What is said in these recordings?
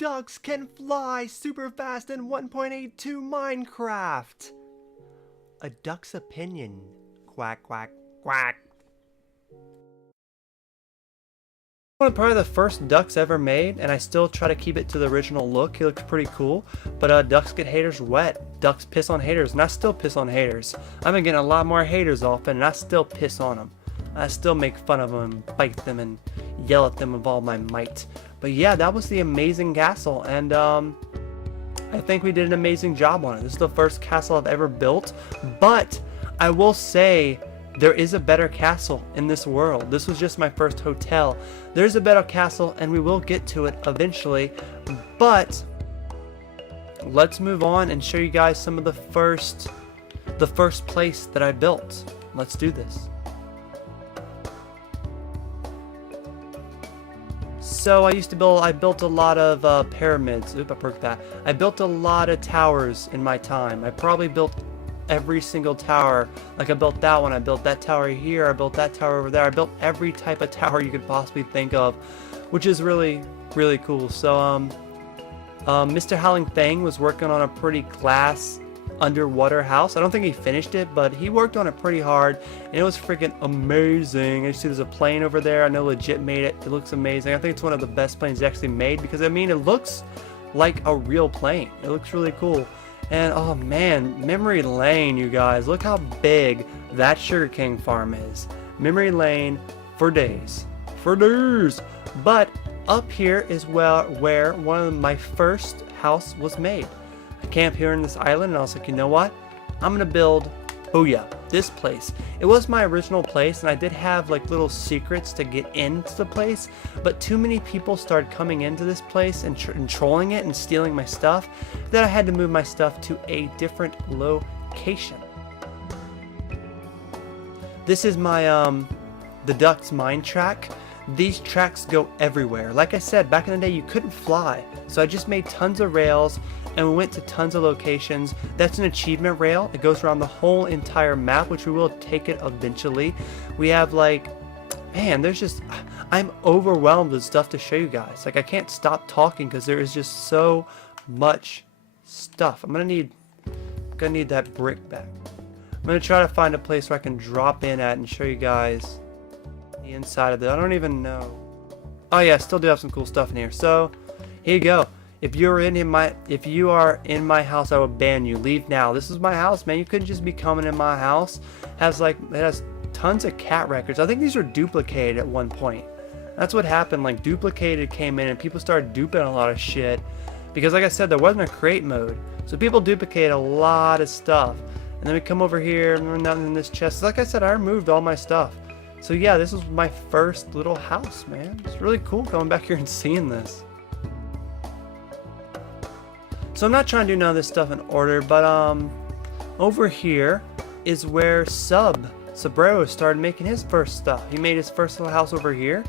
ducks can fly super fast in 1.82 Minecraft. A duck's opinion. Quack, quack, quack. One of probably the first ducks ever made, and I still try to keep it to the original look. He looks pretty cool, but ducks get haters wet. Ducks piss on haters, and I still piss on haters. I've been getting a lot more haters often, and I still piss on them. I still make fun of them, and bite them, and yell at them with all my might. But yeah, that was the amazing castle, and I think we did an amazing job on it. This is the first castle I've ever built, but I will say there is a better castle in this world. This was just my first hotel. There's a better castle, and we will get to it eventually, but let's move on and show you guys some of the first place that I built. Let's do this. So I built a lot of pyramids. Oop, I broke that. I built a lot of towers in my time. I probably built every single tower. Like I built that one, I built that tower here, I built that tower over there. I built every type of tower you could possibly think of, which is really, really cool. So Mr. Howling Fang was working on a pretty glass underwater house. I don't think he finished it, but he worked on it pretty hard, and it was freaking amazing. You see there's a plane over there. I know Legit made it. It looks amazing. I think it's one of the best planes he actually made, because I mean, it looks like a real plane. It looks really cool. And oh man, Memory Lane, you guys, look how big that sugarcane farm is. Memory Lane for days. For days. But up here is where one of my first house was made. I camped here in this island, and I was like, you know what? I'm gonna build, booyah, this place. It was my original place, and I did have like little secrets to get into the place, but too many people started coming into this place and trolling it and stealing my stuff that I had to move my stuff to a different location. This is my the Ducks mine track. These tracks go everywhere. Like I said, back in the day you couldn't fly, so I just made tons of rails, and we went to tons of locations. That's an achievement rail. It goes around the whole entire map, which we will take it eventually. We have like, man, there's just, I'm overwhelmed with stuff to show you guys. Like I can't stop talking because there is just so much stuff. I'm gonna need that brick back. I'm gonna try to find a place where I can drop in at and show you guys the inside of it. I don't even know. Oh yeah, I still do have some cool stuff in here. So here you go. If you are in my house, I will ban you. Leave now. This is my house, man. You couldn't just be coming in my house. It has tons of cat records. I think these were duplicated at one point. That's what happened. Like duplicated came in, and people started duping a lot of shit because, like I said, there wasn't a create mode, so people duplicated a lot of stuff. And then we come over here, and there's nothing in this chest. Like I said, I removed all my stuff. So yeah, this was my first little house, man. It's really cool coming back here and seeing this. So I'm not trying to do none of this stuff in order, but over here is where Subrero started making his first stuff. He made his first little house over here.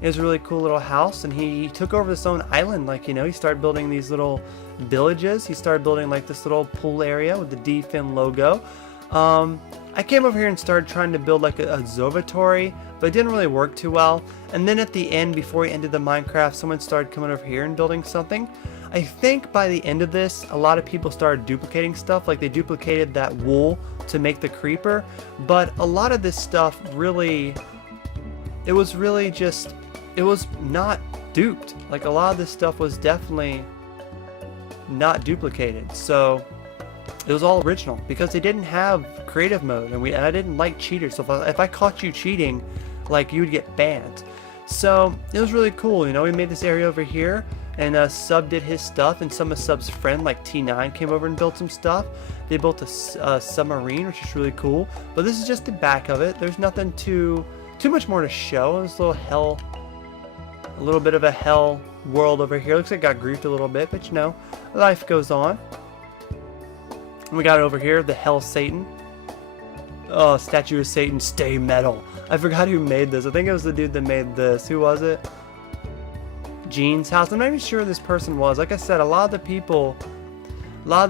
It was a really cool little house, and he took over this own island. Like, you know, he started building these little villages. He started building like this little pool area with the D-Fin logo. I came over here and started trying to build like a observatory, but it didn't really work too well. And then at the end, before he ended the Minecraft, someone started coming over here and building something. I think by the end of this, a lot of people started duplicating stuff. Like they duplicated that wool to make the creeper, but a lot of this stuff really, it was not duped. Like a lot of this stuff was definitely not duplicated. So it was all original because they didn't have creative mode, and I didn't like cheaters. So if I caught you cheating, like you would get banned. So it was really cool. You know, we made this area over here, and Sub did his stuff, and some of Sub's friend like T9 came over and built some stuff. They built a submarine, which is really cool. But this is just the back of it. There's nothing too much more to show. There's a little bit of a hell world over here. Looks like it got griefed a little bit, but you know, life goes on. And we got over here, the Hell Satan. Oh, statue of Satan, stay metal. I forgot who made this. I think it was the dude that made this. Who was it? Gene's house. I'm not even sure who this person was. Like I said, a lot of the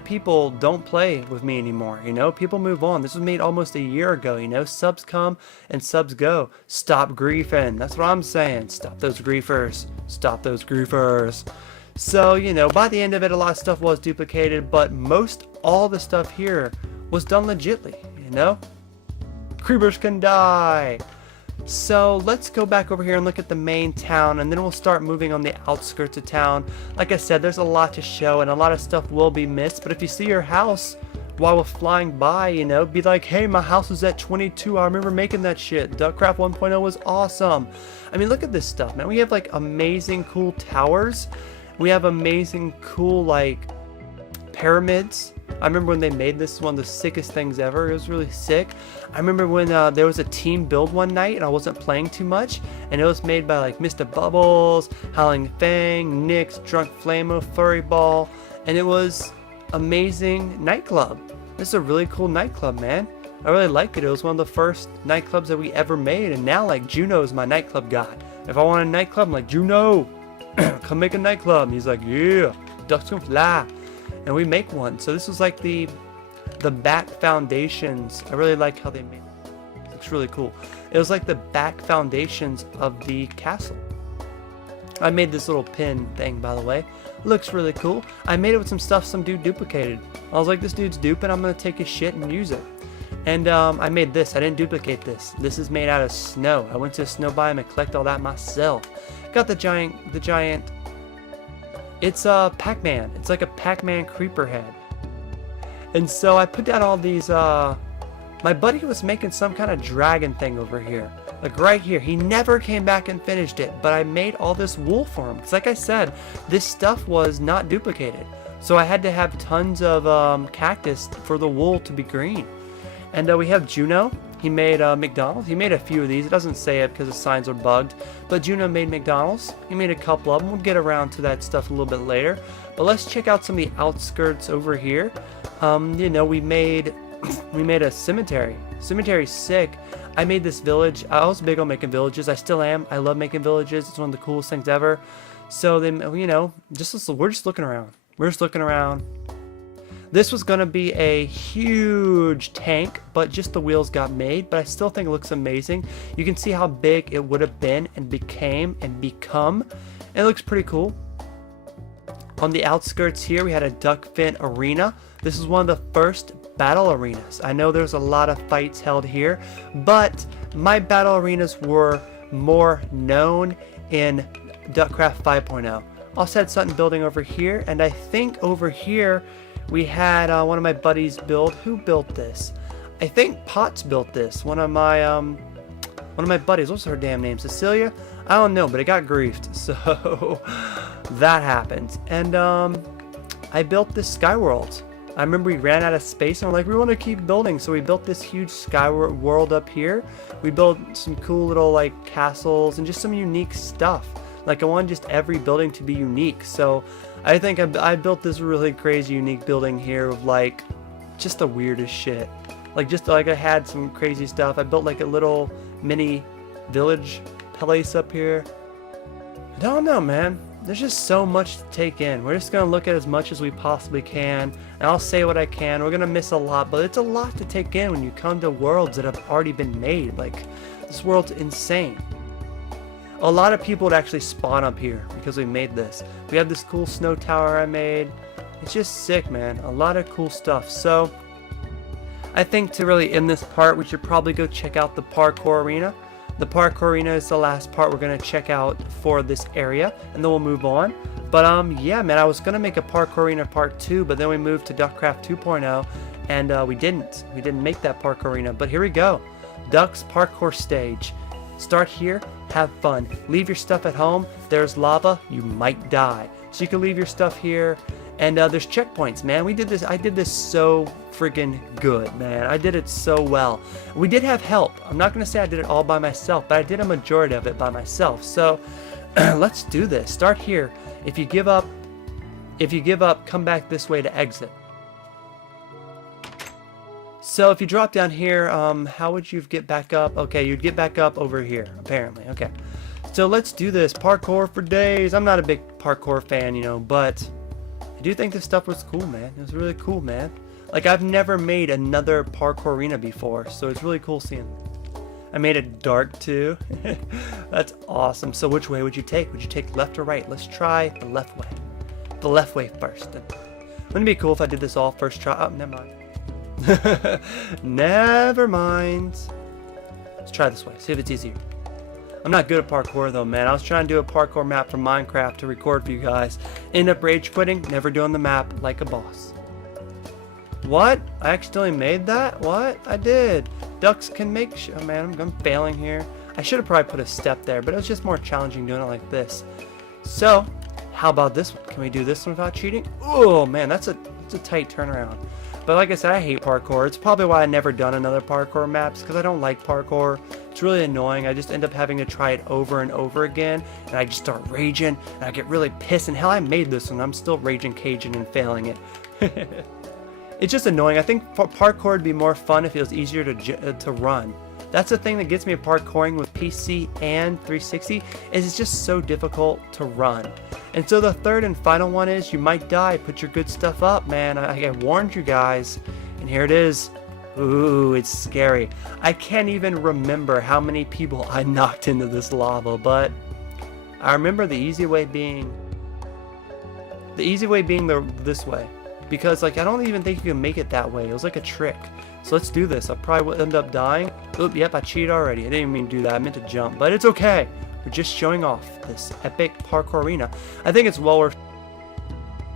people don't play with me anymore. You know, people move on. This was made almost a year ago. You know, subs come and subs go. Stop griefing. That's what I'm saying. Stop those griefers. Stop those griefers. So, you know, by the end of it, a lot of stuff was duplicated, but most all the stuff here was done legitly, you know? Creepers can die! So let's go back over here and look at the main town, and then we'll start moving on the outskirts of town. Like I said, there's a lot to show, and a lot of stuff will be missed, but if you see your house while we're flying by, you know, be like, hey, my house was at 22, I remember making that shit. Duckcraft 1.0 was awesome. I mean, look at this stuff, man. We have, like, amazing, cool towers. We have amazing, cool, like, pyramids. I remember when they made this, one of the sickest things ever. It was really sick. I remember when there was a team build one night and I wasn't playing too much, and it was made by like Mr. Bubbles, Howling Fang, Nyx, Drunk Flamo, Furry Ball, and it was amazing nightclub. This is a really cool nightclub, man. I really like it. It was one of the first nightclubs that we ever made, and now like Juno's my nightclub guy. If I want a nightclub, I'm like, Juno, come make a nightclub. And he's like, yeah, ducks can fly. And we make one. So this was like the back foundations. I really like how they made it. It looks really cool. It was like the back foundations of the castle. I made this little pin thing, by the way. Looks really cool. I made it with some stuff some dude duplicated. I was like, this dude's duping, I'm gonna take his shit and use it. And I made this. I didn't duplicate this. This is made out of snow. I went to a snow biome and collected all that myself. Got the giant it's a Pac-Man. It's like a Pac-Man creeper head. And so I put down all these, my buddy was making some kind of dragon thing over here. Like right here. He never came back and finished it, but I made all this wool for him. Because like I said, this stuff was not duplicated. So I had to have tons of cactus for the wool to be green. And we have Juno. He made McDonald's. He made a few of these. It doesn't say it because the signs are bugged. But Juno made McDonald's. He made a couple of them. We'll get around to that stuff a little bit later. But let's check out some of the outskirts over here. You know, we made a cemetery. Cemetery's sick. I made this village. I was big on making villages. I still am. I love making villages. It's one of the coolest things ever. So then, you know, we're just looking around. We're just looking around. This was going to be a huge tank, but just the wheels got made, but I still think it looks amazing. You can see how big it would have been and became and become, and it looks pretty cool. On the outskirts here, we had a duck fin arena. This is one of the first battle arenas. I know there's a lot of fights held here, but my battle arenas were more known in Duckcraft 5.0. Also had something building over here, and I think over here we had one of my buddies build. Who built this? I think Potts built this. One of my buddies. What's her damn name? Cecilia? I don't know, but it got griefed. So that happened. And I built this sky world. I remember we ran out of space and we're like, we want to keep building. So we built this huge sky world up here. We built some cool little like castles and just some unique stuff. Like I want just every building to be unique. So I think I built this really crazy unique building here of like just the weirdest shit. Like just like I had some crazy stuff. I built like a little mini village place up here. I don't know, man. There's just so much to take in. We're just gonna look at as much as we possibly can, and I'll say what I can. We're gonna miss a lot, but it's a lot to take in when you come to worlds that have already been made. Like this world's insane. A lot of people would actually spawn up here because we made this. We have this cool snow tower I made. It's just sick, man. A lot of cool stuff. So I think to really end this part, we should probably go check out the parkour arena. The parkour arena is the last part we're going to check out for this area, and then we'll move on. But yeah, man, I was going to make a parkour arena part 2, but then we moved to Duckcraft 2.0, and we didn't make that parkour arena. But here we go. Duck's parkour stage. Start here, have fun. Leave your stuff at home. There's lava, you might die. So you can leave your stuff here. And there's checkpoints, man. We did this. I did this so friggin' good, man. I did it so well. We did have help. I'm not gonna say I did it all by myself, but I did a majority of it by myself. So let's do this. Start here. If you give up, come back this way to exit. So if you drop down here, how would you get back up? Okay, you'd get back up over here, apparently. Okay. So let's do this. Parkour for days. I'm not a big parkour fan, you know, but I do think this stuff was cool, man. It was really cool, man. Like, I've never made another parkour arena before, so it's really cool seeing it. I made it dark, too. That's awesome. So which way would you take? Would you take left or right? Let's try the left way. the left way first. Wouldn't it be cool if I did this all first try? Oh, never mind. Never mind. Let's try this way, see if it's easier. I'm not good at parkour though, man. I was trying to do a parkour map from Minecraft to record for you guys. End up rage quitting, never doing the map like a boss. What? I accidentally made that? What? I did. Ducks can make oh man, I'm failing here. I should have probably put a step there, but it was just more challenging doing it like this. So, how about this one? Can we do this one without cheating? Oh man, that's a tight turnaround. But like I said, I hate parkour. It's probably why I never done another parkour maps, because I don't like parkour. It's really annoying. I just end up having to try it over and over again, and I just start raging, and I get really pissed. And hell, I made this one. I'm still raging Cajun and failing it. It's just annoying. I think parkour would be more fun if it was easier to run. That's the thing that gets me at parkouring with PC and 360, is it's just so difficult to run. And so the third and final one is you might die. Put your good stuff up, man. I warned you guys. And here it is. Ooh, it's scary. I can't even remember how many people I knocked into this lava, but I remember the easy way being this way. Because like I don't even think you can make it that way. It was like a trick. So let's do this. I probably will end up dying. Oop, yep, I cheated already. I didn't even mean to do that. I meant to jump, but it's okay. We're just showing off this epic parkour arena. I think it's well worth.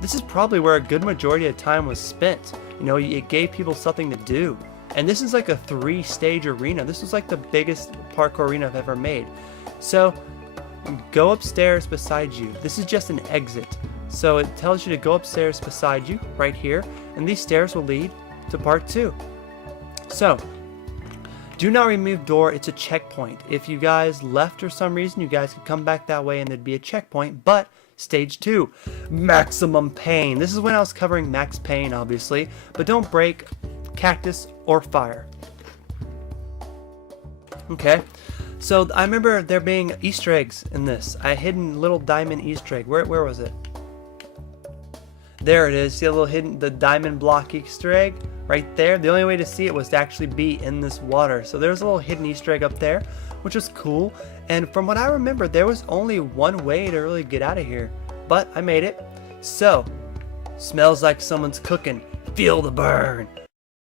This is probably where a good majority of time was spent. You know, it gave people something to do. And this is like a 3-stage arena. This was like the biggest parkour arena I've ever made. So go upstairs beside you. This is just an exit. So it tells you to go upstairs beside you right here. And these stairs will lead to part 2. So do not remove door. It's a checkpoint. If you guys left for some reason, you guys could come back that way and there'd be a checkpoint. But stage 2, maximum pain. This is when I was covering max pain, obviously, but don't break cactus or fire. Okay, so I remember there being Easter eggs in this. A hidden little diamond Easter egg. Where was it? There it is. See a little hidden, the diamond block Easter egg right there. The only way to see it was to actually be in this water. So there's a little hidden Easter egg up there, which was cool. And from what I remember, there was only one way to really get out of here, but I made it. So, smells like someone's cooking. Feel the burn.